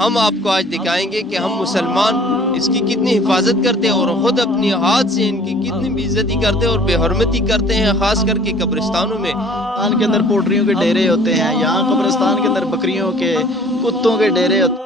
ہم آپ کو آج دکھائیں گے کہ ہم مسلمان اس کی کتنی حفاظت کرتے ہیں اور خود اپنی ہاتھ سے ان کی کتنی بے عزتی کرتے ہیں اور بے حرمتی کرتے ہیں، خاص کر کے قبرستانوں میں۔ قبرستان کے اندر پوٹریوں کے ڈیرے ہوتے ہیں، یہاں قبرستان کے اندر بکریوں کے، کتوں کے ڈیرے ہوتے ہیں۔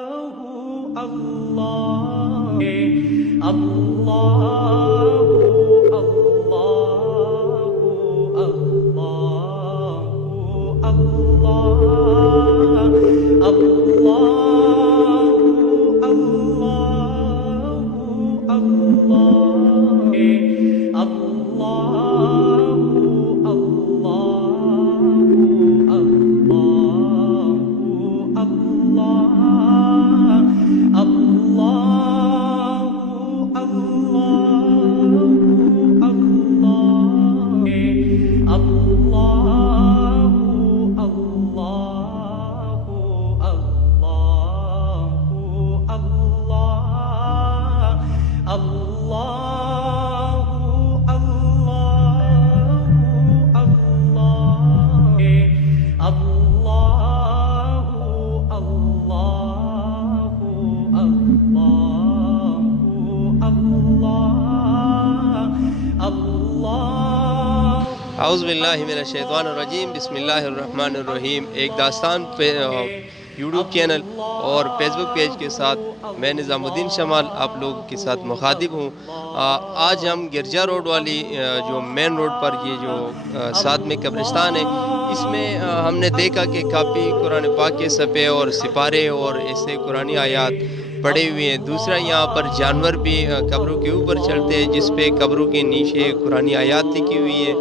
اعوذ باللہ من الشیطان الرجیم، بسم اللہ الرحمن الرحیم۔ ایک داستان پہ یوٹیوب چینل اور فیس بک پیج کے ساتھ میں نظام الدین شمال آپ لوگوں کے ساتھ مخاطب ہوں۔ آج ہم گرجا روڈ والی جو مین روڈ پر یہ جو ساتھ میں قبرستان ہے، اس میں ہم نے دیکھا کہ کافی قرآن پاک کے صفحے اور سپارے اور ایسے قرآنی آیات پڑے ہوئے ہیں۔ دوسرا یہاں پر جانور بھی قبروں کے اوپر چلتے ہیں، جس پہ قبروں کے نیچے قرآنی آیات لکھی ہوئی ہے۔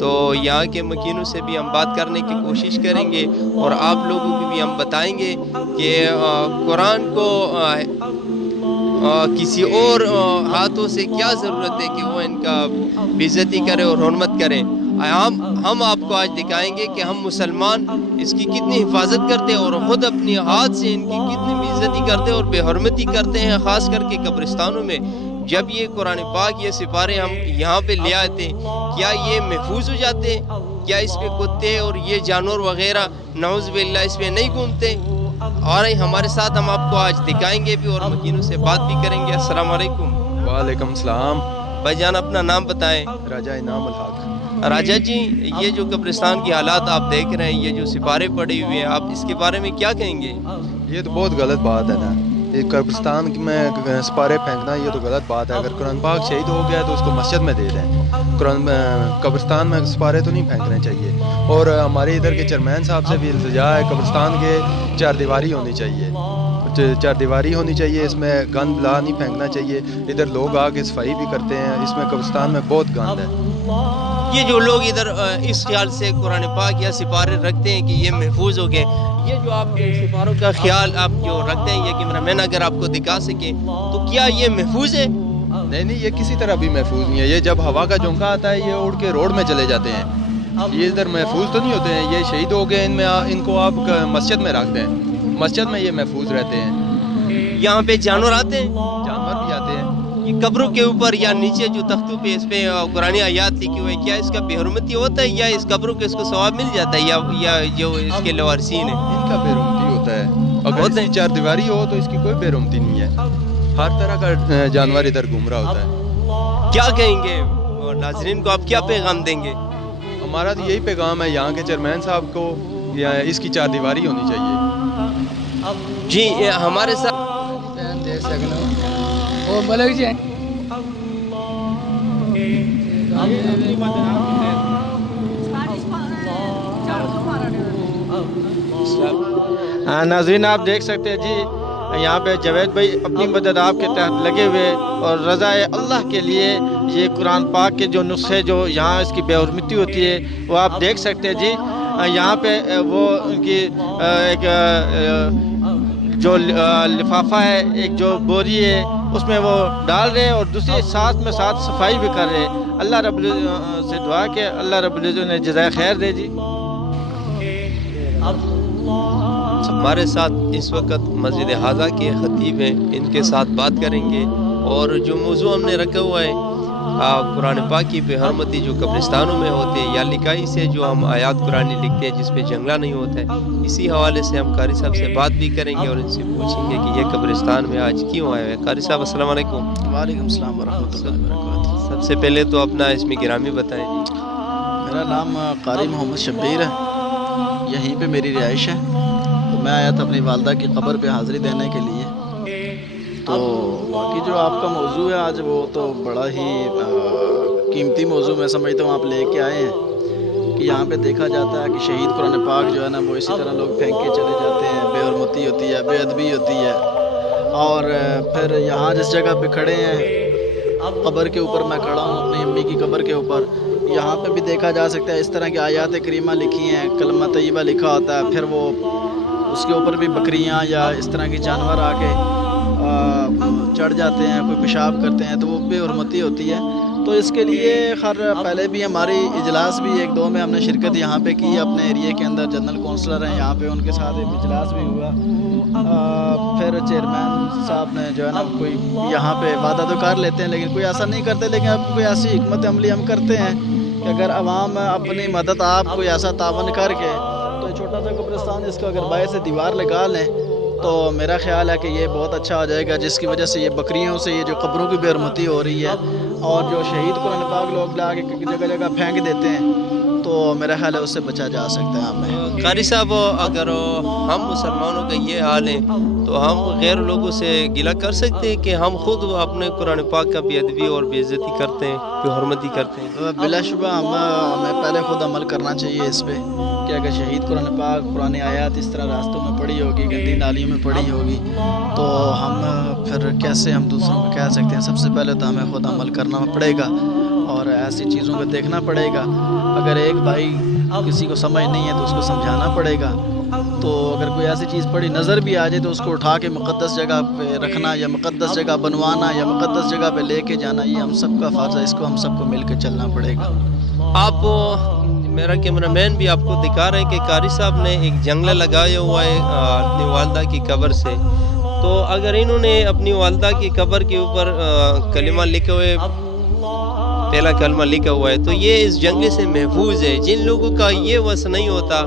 تو یہاں کے مکینوں سے بھی ہم بات کرنے کی کوشش کریں گے اور آپ لوگوں کو بھی ہم بتائیں گے کہ قرآن کو کسی اور ہاتھوں سے کیا ضرورت ہے کہ وہ ان کا بے عزتی کرے اور حرمت کرے۔ ہم آپ کو آج دکھائیں گے کہ ہم مسلمان اس کی کتنی حفاظت کرتے ہیں اور خود اپنی ہاتھ سے ان کی کتنی بے عزتی کرتے ہیں اور بے حرمتی کرتے ہیں، خاص کر کے قبرستانوں میں۔ جب یہ قرآن پاک یہ سپارے ہم یہاں پہ لے آتے کیا یہ محفوظ ہو جاتے؟ کیا اس پہ کتے اور یہ جانور وغیرہ نعوذ باللہ اس پہ نہیں گھومتے؟ اور ہمارے ساتھ ہم آپ کو آج دکھائیں گے بھی اور مکینوں سے بات بھی کریں گے۔ السلام علیکم۔ وعلیکم السلام۔ بھائی جان اپنا نام بتائیں۔ راجہ انعام الحق۔ راجہ جی، یہ جو قبرستان کی حالات آپ دیکھ رہے ہیں، یہ جو سپارے پڑے ہوئے ہیں، آپ اس کے بارے میں کیا کہیں گے؟ یہ تو بہت غلط بات ہے نا، یہ قبرستان میں سپارے پھینکنا یہ تو غلط بات ہے۔ اگر قرآن پاک شہید ہو گیا تو اس کو مسجد میں دے دیں، قبرستان میں سپارے تو نہیں پھینکنے چاہیے۔ اور ہمارے ادھر کے چیئرمین صاحب سے بھی التجا ہے، قبرستان کے چار دیواری ہونی چاہیے، چار دیواری ہونی چاہیے، اس میں گند بلا نہیں پھینکنا چاہیے۔ ادھر لوگ آ کے صفائی بھی کرتے ہیں، اس میں قبرستان میں بہت گند ہے۔ یہ جو لوگ ادھر اس خیال سے قرآن پاک یا سپارے رکھتے ہیں کہ یہ محفوظ ہو گئے، یہ جو آپ سپاروں کا خیال آپ جو رکھتے ہیں، یہ کیمرہ مین اگر آپ کو دکھا سکیں تو کیا یہ محفوظ ہے؟ نہیں، یہ کسی طرح بھی محفوظ نہیں ہے۔ یہ جب ہوا کا جھونکا آتا ہے یہ اڑ کے روڈ میں چلے جاتے ہیں، یہ ادھر محفوظ تو نہیں ہوتے ہیں۔ یہ شہید ہو گئے، ان کو آپ مسجد میں رکھ دیں، مسجد میں یہ محفوظ رہتے ہیں۔ یہاں پہ جانور آتے ہیں، جانور بھی آتے ہیں۔ یہ قبروں کے اوپر یا نیچے جو تختوں پہ اس پہ قرآن آیات لکھی ہوئی ہے، کیا اس کا بے حرمتی ہوتا ہے یا اس قبروں کے اس کو ثواب مل جاتا ہے، یا جو اس کے لوارثین ہیں ان کا بے رحمتی ہوتا ہے؟ اگر اس کی چار دیواری ہو تو اس کی کوئی بے رحمتی نہیں ہے۔ ہر طرح کا جانور ادھر گھوم رہا ہوتا ہے۔ کیا کہیں گے اور ناظرین کو آپ کیا پیغام دیں گے؟ ہمارا تو یہی پیغام ہے یہاں کے چیئرمین صاحب کو، یا اس کی چار دیواری ہونی چاہیے۔ جی ہمارے ساتھ ناظرین آپ دیکھ سکتے ہیں جی، یہاں پہ جاوید بھائی اپنی مدد آپ کے تحت لگے ہوئے اور رضا اللہ کے لیے یہ قرآن پاک کے جو نسخے جو یہاں اس کی بے حرمتی ہوتی ہے وہ آپ دیکھ سکتے ہیں جی۔ یہاں پہ وہ ان کی ایک جو لفافہ ہے، ایک جو بوری ہے، اس میں وہ ڈال رہے اور دوسری ساتھ صفائی بھی کر رہے۔ اللہ رب العزت سے دعا کہ اللہ رب العزت نے جزائے خیر دے جی۔ ہمارے ساتھ اس وقت مسجد حاضہ کے خطیب ہیں، ان کے ساتھ بات کریں گے اور جو موضوع ہم نے رکھا ہوا ہے قرآن پاک کی بے حرمتی جو قبرستانوں میں ہوتے ہیں یا لکائی سے جو ہم آیات قرآن لکھتے ہیں جس پہ جنگلہ نہیں ہوتا ہے، اسی حوالے سے ہم قاری صاحب سے بات بھی کریں گے اور ان سے پوچھیں گے کہ یہ قبرستان میں آج کیوں آئے ہوئے۔ قاری صاحب السلام علیکم۔ وعلیکم السلام ورحمۃ اللہ وبرکاتہ۔ سب سے پہلے تو اپنا اسم گرامی بتائیں جی۔ میرا نام قاری محمد شبیر ہے، یہیں پہ میری رہائش ہے۔ تو میں آیا تھا اپنی والدہ کی قبر پہ حاضری دینے کے لیے۔ تو باقی جو آپ کا موضوع ہے آج، وہ تو بڑا ہی قیمتی موضوع میں سمجھتا ہوں آپ لے کے آئے ہیں کہ یہاں پہ دیکھا جاتا ہے کہ شہید قرآن پاک جو ہے نا وہ اسی طرح لوگ پھینک کے چلے جاتے ہیں، بے حرمتی ہوتی ہے، بے ادبی ہوتی ہے۔ اور پھر یہاں جس جگہ پہ کھڑے ہیں، قبر کے اوپر میں کھڑا ہوں اپنی امی کی قبر کے اوپر، یہاں پہ بھی دیکھا جا سکتا ہے اس طرح کی آیات کریمہ لکھی ہیں، کلمہ طیبہ لکھا ہوتا ہے، پھر وہ اس کے اوپر بھی بکریاں یا اس طرح کے جانور آ کے چڑھ جاتے ہیں، کوئی پیشاب کرتے ہیں، تو وہ بے حرمتی ہوتی ہے۔ تو اس کے لیے خیر پہلے بھی ہماری اجلاس بھی ایک دو میں ہم نے شرکت یہاں پہ کی اپنے ایریے کے اندر، جنرل کونسلر ہیں یہاں پہ، ان کے ساتھ ایک اجلاس بھی ہوا۔ پھر چیئرمین صاحب نے جو ہے نا کوئی یہاں پہ وعدہ تو کر لیتے ہیں لیکن کوئی ایسا نہیں کرتے، لیکن اب کوئی ایسی حکمت عملی ہم کرتے ہیں کہ اگر عوام اپنی مدد آپ کوئی ایسا تعاون کر کے تو چھوٹا سا قبرستان اس کو اگر باہر سے دیوار لگا لیں تو میرا خیال ہے کہ یہ بہت اچھا ہو جائے گا، جس کی وجہ سے یہ بکریوں سے یہ جو قبروں کی بے حرمتی ہو رہی ہے اور جو شہید قرآن پاک لوگ لا کے جگہ جگہ پھینک دیتے ہیں، تو میرا خیال ہے اس سے بچا جا سکتا ہے ہمیں۔ قاری صاحب اگر ہم مسلمانوں کا یہ حال ہے تو ہم غیر لوگوں سے گلہ کر سکتے ہیں کہ ہم خود اپنے قرآن پاک کا بے ادبی اور بے عزتی کرتے ہیں، بے حرمتی کرتے ہیں؟ بلا شبہ ہمیں پہلے خود عمل کرنا چاہیے اس پہ کہ اگر شہید قرآن پاک پرانی آیات اس طرح راستوں میں پڑھی ہوگی، گندی نالیوں میں پڑھی ہوگی، تو ہم پھر کیسے ہم دوسروں کو کہہ سکتے ہیں؟ سب سے پہلے تو ہمیں خود عمل کرنا پڑے گا اور ایسی چیزوں کو دیکھنا پڑے گا۔ اگر ایک بھائی کسی کو سمجھ نہیں ہے تو اس کو سمجھانا پڑے گا۔ تو اگر کوئی ایسی چیز پڑی نظر بھی آ جائے تو اس کو اٹھا کے مقدس جگہ پہ رکھنا یا مقدس جگہ بنوانا یا مقدس جگہ پہ لے کے جانا، یہ ہم سب کا فرض ہے، اس کو ہم سب کو مل کے چلنا پڑے گا۔ آپ میرا کیمرہ مین بھی آپ کو دکھا رہے ہیں کہ قاری صاحب نے ایک جنگلہ لگایا ہوا ہے اپنی والدہ کی قبر سے، تو اگر انہوں نے اپنی والدہ کی قبر کے اوپر کلمہ لکھے ہوئے، پہلا کلمہ لکھا ہوا ہے، تو یہ اس جنگلے سے محفوظ ہے۔ جن لوگوں کا یہ وس نہیں ہوتا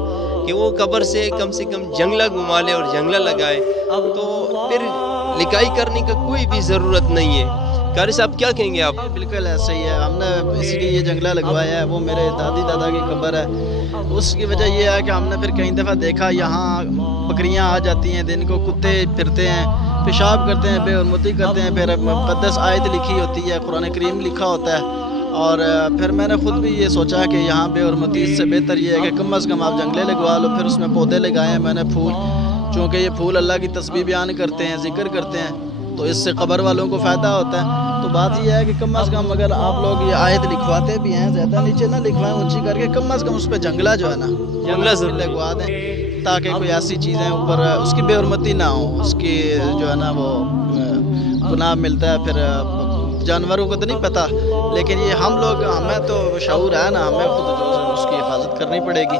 کہ وہ قبر سے کم جنگلہ گھما لے اور جنگلہ لگائے، تو پھر لکھائی کرنے کا کوئی بھی ضرورت نہیں ہے۔ قاری صاحب کیا کہیں گے آپ؟ بالکل ایسا ہی ہے، ہم نے اسی لیے یہ جنگلہ لگوایا ہے، وہ میرے دادی دادا کی قبر ہے۔ اس کی وجہ یہ ہے کہ ہم نے پھر کئی دفعہ دیکھا یہاں بکریاں آ جاتی ہیں، دن کو کتے پھرتے ہیں، پیشاب کرتے ہیں، بے حرمتی کرتے ہیں، پھر مقدس آیت لکھی ہوتی ہے، قرآن کریم لکھا ہوتا ہے، اور پھر میں نے خود بھی یہ سوچا کہ یہاں بے حرمتی اس سے بہتر یہ ہے کہ کم از کم آپ جنگلے لگوا لو، پھر اس میں پودے لگائے ہیں میں نے، پھول، چونکہ یہ پھول اللہ کی تسبیح بیان کرتے ہیں، ذکر کرتے ہیں، تو اس سے قبر والوں کو فائدہ ہوتا ہے۔ تو بات یہ ہے کہ کم از کم اگر آپ لوگ یہ آیت لکھواتے بھی ہیں، زیادہ نیچے نہ لکھوائیں، اونچی کر کے کم از کم اس پہ جنگلہ جو ہے نا جنگلہ ضرور لگوا دیں، تاکہ کوئی ایسی چیزیں اوپر اس کی بے حرمتی نہ ہو، اس کی جو ہے نا وہ گناہ ملتا ہے پھر جانوروں کو تو نہیں پتہ، لیکن یہ ہم لوگ، ہمیں تو شعور ہے نا، ہمیں خود جو اس کی حفاظت کرنی پڑے گی،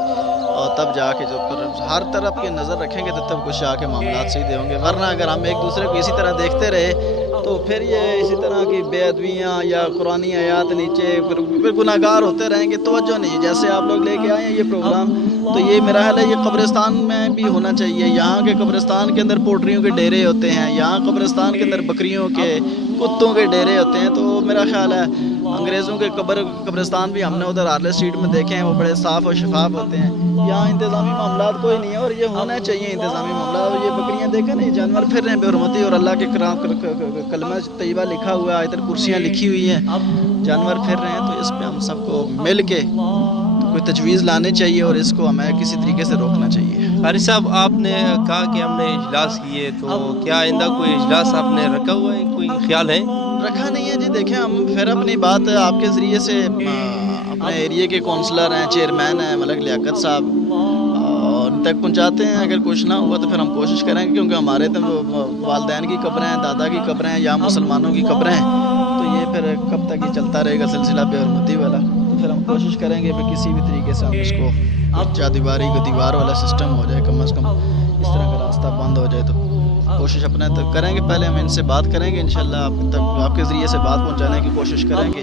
اور تب جا کے جو پر ہر طرف کی نظر رکھیں گے تو تب کچھ جا کے معاملات سیدھے ہوں گے، ورنہ اگر ہم ایک دوسرے کو اسی طرح دیکھتے رہے تو پھر یہ اسی طرح کی بے ادبیاں یا قرآنی آیات نیچے پھر گناہ گار ہوتے رہیں گے، توجہ نہیں۔ جیسے آپ لوگ لے کے آئے ہیں یہ پروگرام، تو یہ میرا خیال ہے یہ قبرستان میں بھی ہونا چاہیے۔ یہاں کے قبرستان کے اندر پوٹریوں کے ڈیرے ہوتے ہیں، یہاں قبرستان کے اندر بکریوں کے، کتوں کے ڈیرے ہوتے ہیں، تو میرا خیال ہے انگریزوں کے قبرستان بھی ہم نے ادھر آرلے اسٹریٹ میں دیکھے ہیں، وہ بڑے صاف اور شفاف ہوتے ہیں۔ یہاں انتظامی معاملات کوئی نہیں ہے اور یہ ہونا چاہیے انتظامی معاملات۔ اور یہ بکریاں دیکھیں نا، یہ جانور پھر رہے ہیں بے حرمتی، اور اللہ کے کلمہ طیبہ لکھا ہوا ہے، ادھر کرسیاں لکھی ہوئی ہیں، جانور پھر رہے ہیں، تو اس پہ ہم سب کو مل کے کوئی تجویز لانے چاہیے اور اس کو ہمیں کسی طریقے سے روکنا چاہیے۔ قاری صاحب آپ نے کہا کہ ہم نے اجلاس کیے، تو کیا آئندہ کوئی اجلاس آپ نے رکھا ہوا ہے، کوئی خیال ہے؟ رکھا نہیں ہے جی، دیکھیں ہم پھر اپنی بات آپ کے ذریعے سے اپنے ایریے کے کونسلر ہیں، چیئرمین ہیں ملک لیاقت صاحب، ان تک پہنچاتے ہیں۔ اگر کچھ نہ ہوا تو پھر ہم کوشش کریں گے، کیونکہ ہمارے تو والدین کی قبریں ہیں، دادا کی قبریں ہیں، یا مسلمانوں کی قبریں ہیں، تو یہ پھر کب تک یہ چلتا رہے گا سلسلہ بے حرمتی والا۔ تو پھر ہم کوشش کریں گے کہ کسی بھی طریقے سے ہم اس کو چادیواری کو دیوار والا سسٹم ہو جائے، کم از کم اس طرح کا راستہ بند ہو جائے، تو کوشش اپنے تک کریں گے۔ پہلے ہم ان سے بات کریں گے، انشاءاللہ آپ کے ذریعے سے بات پہنچانے کی کوشش کریں گے،